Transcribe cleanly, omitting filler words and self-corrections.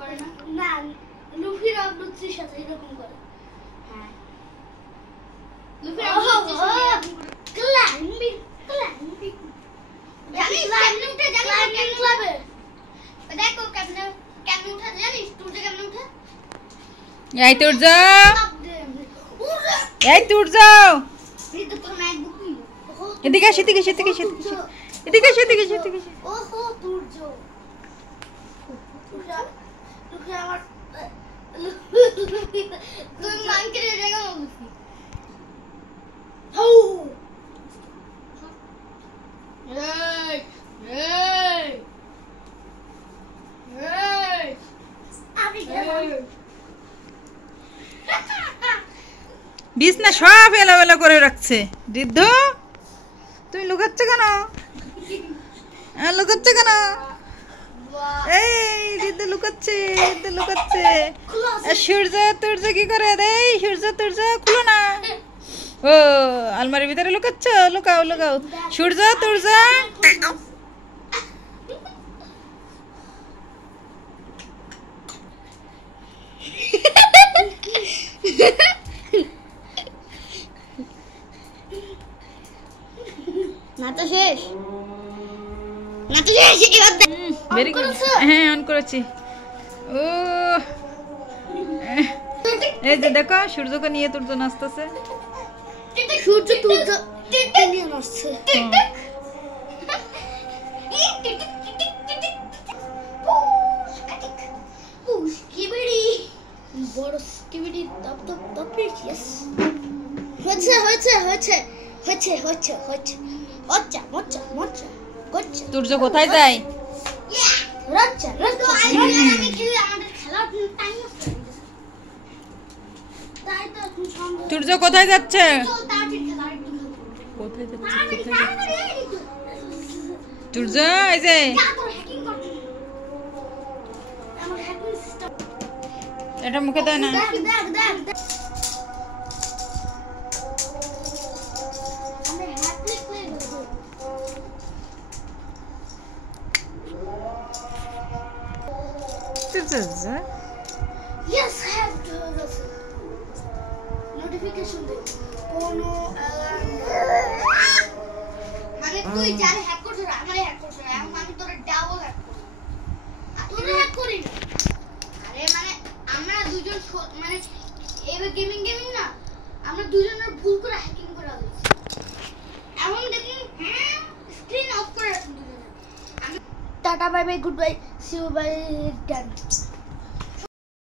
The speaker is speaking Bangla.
করে না? না, লুফির আর লুচির সাথে এরকম করে। হ্যাঁ, লুফির আর লুচির সাথে ক্লাইম্বিং জানিস কেমনে উঠে? ক্লাইম্বিং ক্লাবে দেখো কেমনে উঠে জানিস? তুই কেমনে উঠে? এই তোর যাও, এই তোর যাও, এদিকে এসে এদিকে এসে এদিকে এসে এদিকে এসে এদিকে এসে এদিকে এসে। ওহো তুর্য, তুই আমার তুই মানকে রেগে বলছিস। হো এই এই এই আমি বিছনা সব এলোমেলো করে রাখছে। ঋদ্ধ তুমি লুকাচ্ছ কেন? লুকাচ্ছ কেন? এই ঋদ্ধ লুকাচ্ছে, ঋদ্ধ লুকাচ্ছে। সূর্য তুর্য কি করে? এই সূর্য তুর্য খুলো না। ও আলমারির ভিতরে লুকাচ্ছ? লুকাও লুকাও। সূর্য তুর্য না তো শেষ, না তো শেষ। Very good. হ্যাঁ অন করেছি। ও এই যে দেখো সূর্যকে নিয়ে তুর্য নাচতেছে। সূর্য তুর্য নিয়ে নাচছে। বড় স্কিবিডি দপ দপ দপ। ইয়েস, হচ্ছে হচ্ছে হচ্ছে হচ্ছে হচ্ছে হচ্ছে হচ্ছে হচ্ছে হচ্ছে হচ্ছে। তুর্য কোথায় যায়? রাচ্চা রাচ্চা আমি খেলে আমাদের খেলার টাইম আছে। তাই তো এখন সন্ধ্যা। তুর্য কোথায় যাচ্ছে? চল তাড়াতাড়ি খেলা একটু খেলবো। কোথায় যাচ্ছে? কোথায় যাচ্ছে? তুর্য এই যে যা তোর হ্যাকিং করতে। আমার হ্যাকিং সিস্টেম এটা মুখে দেয় না। দেখ দেখ দেখ দেখ। আমি হ্যাকি প্লে করব। Turjo Yes, I have to do this. Notification দে। কোনো মানে তুই যারে হ্যাক করছিস আমারে হ্যাক করছিস। এখন আমি তোরে ডাবল হ্যাক করব। তোরে হ্যাক করি না। আরে মানে আমরা দুজন মানে এবে গেমিং না, আমরা দুজনের ভুল করে হ্যাকিং করে দিয়েছি। এমন দেখুন স্ক্রিন অফ করে রাখুন দুজনে। Tata bye bye good bye see you bye done.